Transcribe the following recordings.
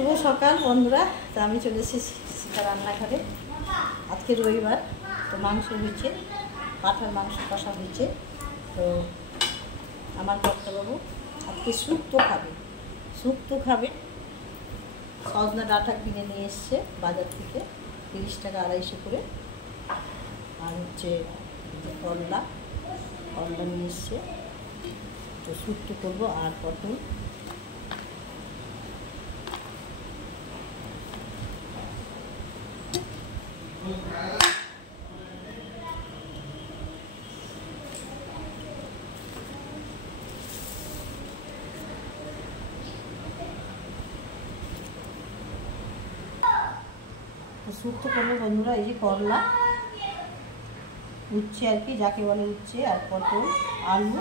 শুভ সকাল বন্ধুরা। তো আমি চলে এসেছি সেটা রান্নাঘরে। আজকে রবিবার, তো মাংস হয়েছে, পাঠার মাংস কষা হয়েছে। তো আমার কর্তাবাবু আজকে শুক্তো খাবে। সজনা ডাঁটা কিনে নিয়ে এসছে বাজার থেকে, 30 টাকা 250 করে। আর হচ্ছে করলা নিয়ে এসছে, তো শুক্তো করবো। আর পটল, শুক্তো করবো বন্ধুরা। এই যে করলা, উচ্ছে আর কি, যাকে বলে উচ্ছে, আর পটল, আলু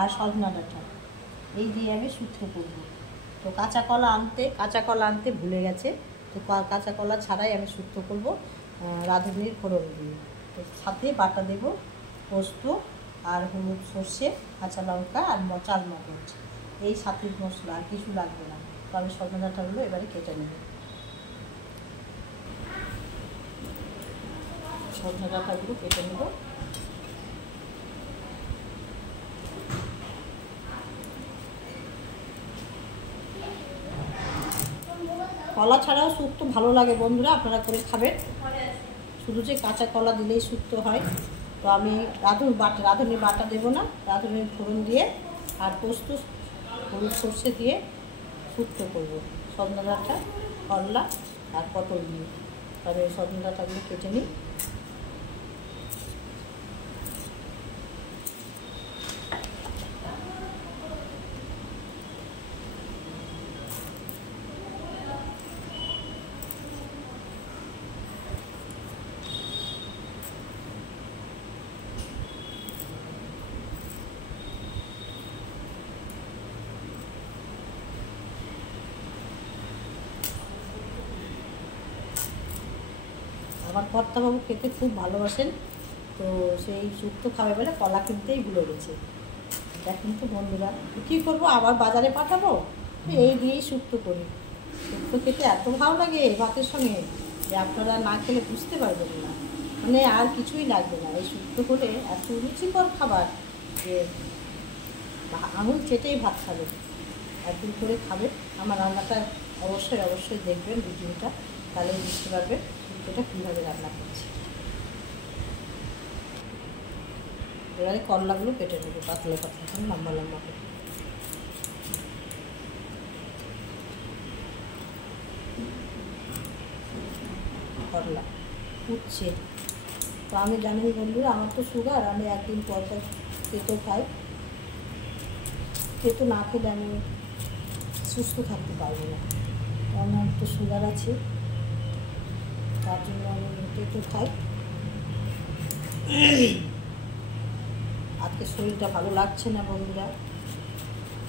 আর সজনা ডাঁটা, এই দিয়ে আমি শুক্তো করবো। তো কাঁচা কলা আনতে ভুলে গেছে, তো কাঁচা কলা ছাড়াই আমি শুক্তো করবো রাঁধুনির ফোড়ন দিয়ে। তো সাথে বাটা দেব পোস্ত আর হলুদ, সর্ষে, কাঁচা লঙ্কা আর চাল মগজ, এই সাথে মশলা, আর কিছু লাগবে না। তো আমি সজনা ডাঁটাগুলো এবারে কেটে নেব। সজনা ডাঁটাগুলো কেটে নেব। কলা ছাড়াও শুক্তো ভালো লাগে বন্ধুরা, আপনারা করে খাবেন। শুধু যে কাঁচা কলা দিলেই শুক্তো হয়। তো আমি রাঁধুনির বাটা দেবো না, রাঁধুনির ফোড়ন দিয়ে আর পোস্ত, হলুদ, সর্ষে দিয়ে শুক্তো করবো। সজনা ডাঁটা, করলা আর পটল দিয়ে। তবে সজনা ডাঁটাগুলো কেটে নিই। আমার কর্তাবাবু খেতে খুব ভালোবাসেন, তো সেই শুক্তো খাবে বলে কলা কিনতেই ভুলে গেছে। দেখুন তো বন্ধুরা, কী করবো, আবার বাজারে পাঠাবো, এই দিয়েই শুক্তো করি। শুক্তো খেতে এত ভালো লাগে ভাতের সঙ্গে যে আপনারা না খেলে বুঝতে পারবেন না। মানে আর কিছুই লাগবে না, এই শুক্তো হলে এত রুচিকর খাবার যে আঙুল চেটেই ভাত খাবে। একদিন করে খাবে। আমার রান্নাটা অবশ্যই দেখবেন ভিডিওটা, তাহলে বুঝতে পারবেন শুক্তোটা কীভাবে রান্না করছি। এবারে করলাগুলো কেটে নেবো পাতলা লম্বা লম্বা করে। করলা, উচ্ছে, তো আমি জানি বন্ধুরা, আমার তো সুগার, আমি একদিন পর তেতো খাই। তেতো না খেলে আমি সুস্থ থাকতে পারবো না, কারণ আমার তো সুগার আছে, তার জন্য আমি তেতো খাই। আজকে শরীরটা ভালো লাগছে না বন্ধুরা,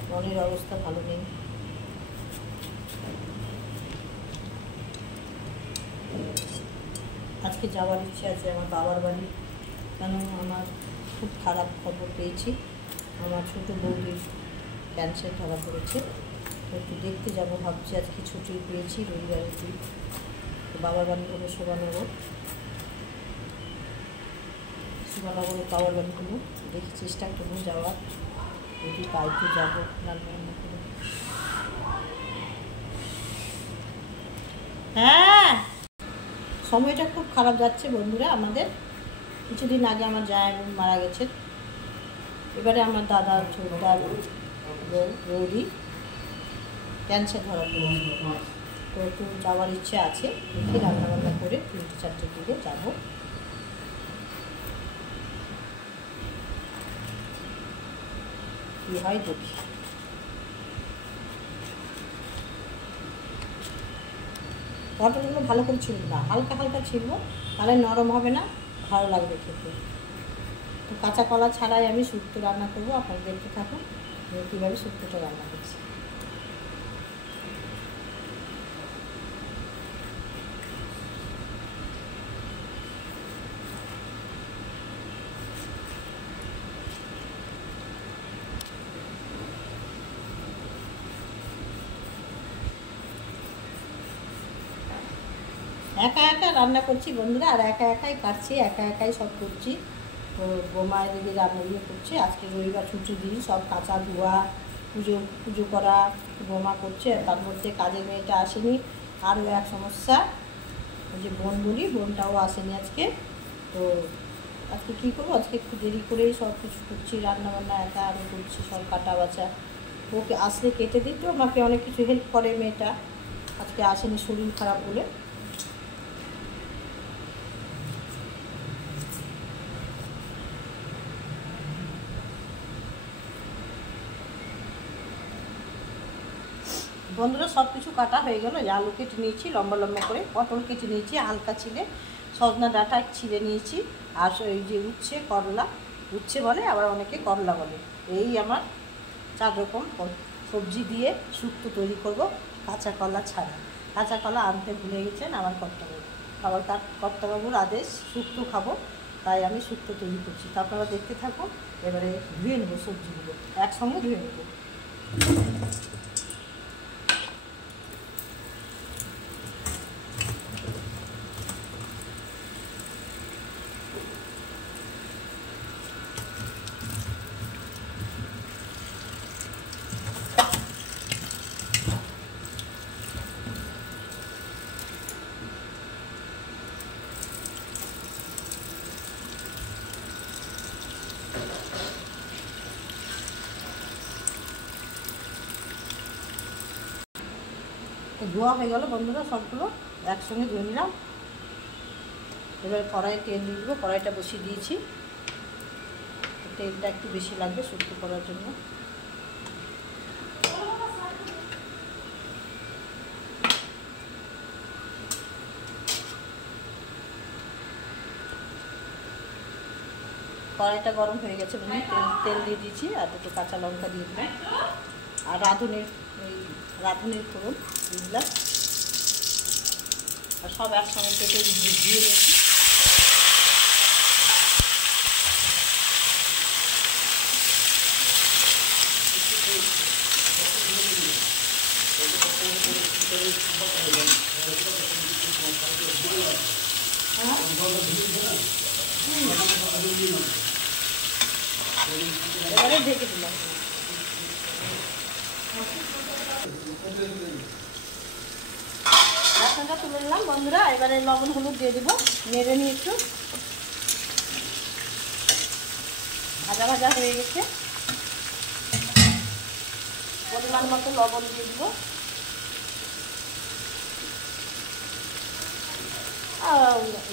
মনের অবস্থা ভালো নেই। আজকে যাওয়ার ইচ্ছে আছে আমার বাবার বাড়ি, কেন আমার খুব খারাপ খবর পেয়েছি। আমার ছোটো বৌদির ক্যান্সার ধরা পড়েছে, একটু দেখতে যাবো ভাবছি। আজকে ছুটি পেয়েছি, রবিবারের দিন। তো বাবার বাড়ি হলো শোভানগর, বাবার বাড়ি হলো। দেখি চেষ্টা করবো যাওয়ার, যদি পাই তো যাবো রান্না করে। হ্যাঁ, সময়টা খুব খারাপ যাচ্ছে বন্ধুরা আমাদের। কিছুদিন আগে আমার জামাইবাবু মারা গেছে, এবারে আমার দাদা, ছোটদার বৌদি ক্যান্সার ধরা পড়েছে। তো একটু যাওয়ার ইচ্ছে আছে, দেখি রান্নাবান্না করে 3-4টের দিকে যাবো। কী হয় দেখি। পটলগুলো ভালো করে ছিলব না, হালকা ছিলব, তাহলে নরম হবে না, ভালো লাগবে খেতে। তো কাঁচা কলা ছাড়াই আমি শুক্তো রান্না করবো, আপনারা দেখতে থাকুন কীভাবে শুক্তোটা রান্না করছি। একা একা রান্না করছি বন্ধুরা, আর একা একাই কাটছি, একা একাই সব করছি। তো বোমায় দিদি রান্না করছে, আজকে রবিবার ছুটি দিন, সব কাঁচা ধোয়া, পুজো পুজো করা বোমা করছে। তার মধ্যে কাজের মেয়েটা আসেনি, আরও এক সমস্যা, ওই যে বোন বলি, বোনটাও আসেনি আজকে। তো আজকে কী করবো, আজকে একটু দেরি করেই সব কিছু করছি, রান্নাবান্না একা আমি করছি, সব কাটা বাছা। ওকে আসলে কেটে দিত, আমাকে অনেক কিছু হেল্প করে মেয়েটা, আজকে আসেনি শরীর খারাপ বলে। বন্ধুরা সব কিছু কাটা হয়ে গেল। আলু কেটে নিয়েছি লম্বা লম্বা করে, পটল কেটে নিয়েছি হালকা ছিলে, সজনা ডাঁটা ছিলে নিয়েছি, আর এই যে উচ্ছে করলা, উচ্ছে বলে আবার অনেকে করলা বলে। এই আমার 4 রকম সবজি দিয়ে শুক্তো তৈরি করব, কাঁচা কলা ছাড়া। কাঁচা কলা আনতে ভুলে গেছেন আমার কর্তাবাবু, আবার তার কর্তাবাবুর আদেশ শুক্তো খাবো, তাই আমি শুক্তো তৈরি করছি। তা আপনারা দেখতে থাকুন। এবারে ধুয়ে নেবো সবজিগুলো, একসঙ্গে ধুয়ে নেবো। ধোয়া হয়ে গেল বন্ধুরা, সবগুলো একসঙ্গে ধুয়ে নিলাম। এবার কড়াইয়ে তেল দিয়ে দেবো, কড়াইটা বসিয়ে দিয়েছি, তেলটা একটু বেশি লাগবে শুক্তো করার জন্য। কড়াইটা গরম হয়ে গেছে, তেল দিয়ে দিয়েছি, আর দুটো কাঁচা লঙ্কা দিয়ে দিলাম, আর রাঁধুনির ফোড়ন দিয়ে দিলাম, আর সব একসঙ্গে কেটে দিয়ে দিয়েছি। এবারে ঢেকে দিলাম। রাখনাটা তুলে নিলাম বন্ধুরা, এবারে লবণ হলুদ দিয়ে দিব, নেড়ে নিয়ে একটু ভাজা ভাজা হয়ে গেছে। পরিমাণ মতো লবণ দিয়ে দিব,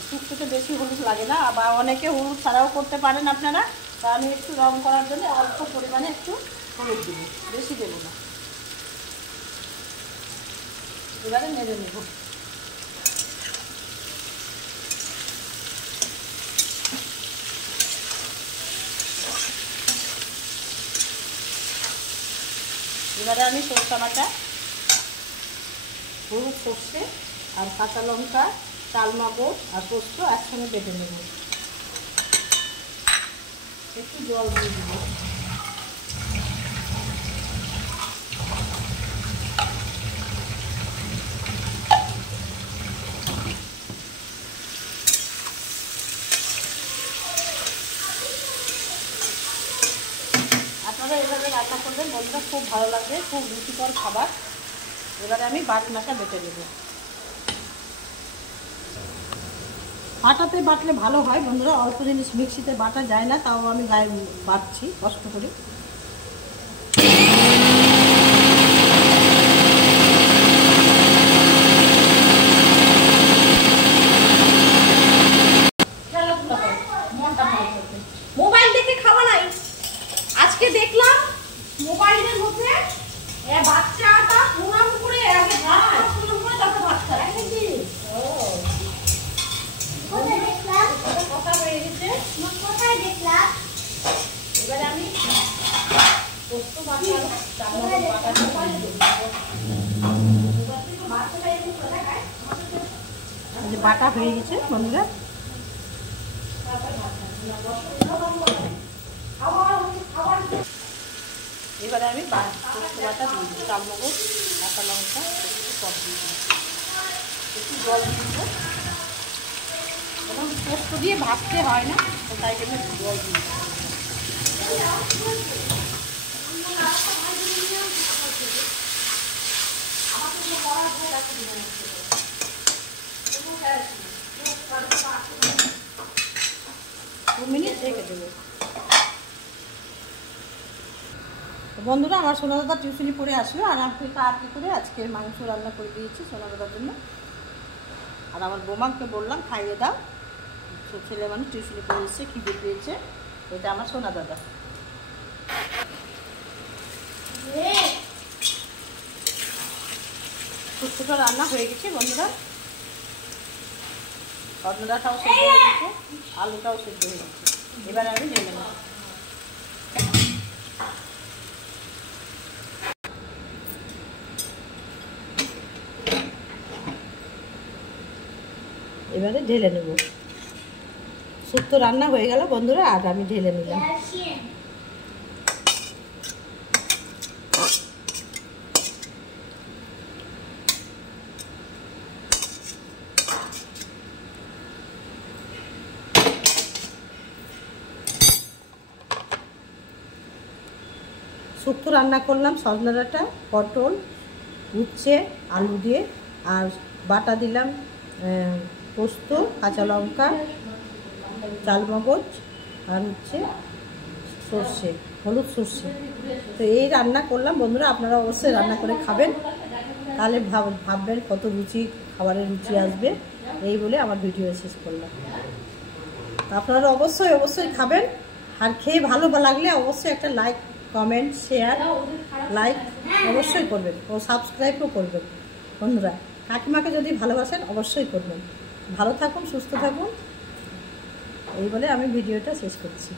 শুক্তোতে বেশি হলুদ লাগে না, বা অনেকে হলুদ ছাড়াও করতে পারেন আপনারা। তা আমি একটু রং করার জন্য অল্প পরিমাণে একটু হলুদ দেবো, বেশি দেবো না। এবারে নেড়ে নেব। এবারে আমি সরষা বাটা, হলুদ, সর্ষে আর কাঁচা লঙ্কা, চালমগজ আর পোস্ত একসঙ্গে বেটে নেব। একটু জল দিয়ে দেব। আপনারা এভাবে রান্না করবেন বন্ধুরা, খুব ভালো লাগবে, খুব রুচিকর খাবার। এবারে আমি বাটনাটা বেটে দেবো। আটাতে বাটলে ভালো হয় বন্ধুরা, অল্প জিনিস মিক্সিতে বাটা যায় না, তাও আমি গায়ে বাটছি কষ্ট করে। মোবাইল দেখে খাওয়া নাই, আজকে দেখলাম মোবাইলের মধ্যে বাচ্চাটা প্রণাম করে আগে ভাত প্রণাম করে তারপর ভাত খায়। কথা হয়ে গেছে, কোথায় দেখলাম। এবারে আমি পোস্ত বাটা বাটা হয়ে গেছে বন্ধুরা। এবারে আমি পোস্ত বাটা দিয়ে দিই, চালমগজ, কাঁচা লঙ্কা, একটু সব দিয়ে দিই, একটু জল দিয়ে দেবো। এবং পোস্ত দিয়ে ভাজতে হয় না, তো তাই জন্য একটু জল দিই। রেখে দেবো। বন্ধুরা, আমার সোনা দাদা টিউশনি পড়ে আসলো, আর আমি তাড়াতাড়ি করে আজকে মাংস রান্না করে দিয়েছি সোনা দাদার জন্য। আর আমার বোমাকে বললাম খাইয়ে দাও, ছেলে মানুষ টিউশনি পড়ে এসেছে, খিদে পেয়েছে। এটা আমার সোনা দাদা। শুক্তোটা রান্না হয়ে গেছে বন্ধুরা, সজনাটাও সেদ্ধ হয়ে গেছে, আলুটাও সেদ্ধ হয়ে গেছে। এবার আমি ঢেলে নেব। এবারে ঢেলে নেব। শুক্তো রান্না হয়ে গেল বন্ধুরা, আর আমি ঢেলে নিলাম। শুক্তো রান্না করলাম সজনা ডাঁটা, পটল, উচ্ছে, আলু দিয়ে, আর বাটা দিলাম পোস্ত, কাঁচা লঙ্কা, চালমগজ, আর হচ্ছে সর্ষে, হলুদ সর্ষে। তো এই রান্না করলাম বন্ধুরা, আপনারা অবশ্যই রান্না করে খাবেন, তাহলে ভাববেন কত রুচি, খাবারের রুচি আসবে। এই বলে আমার ভিডিও শেষ করলাম। আপনারা অবশ্যই খাবেন, আর খেয়ে ভালো লাগলে অবশ্যই একটা লাইক, কমেন্ট, শেয়ার, লাইক অবশ্যই করবেন, ও সাবস্ক্রাইবও করবেন বন্ধুরা। কাকিমাকে যদি ভালোবাসেন অবশ্যই করবেন। ভালো থাকুন, সুস্থ থাকুন, এই বলে আমি ভিডিওটা শেষ করছি।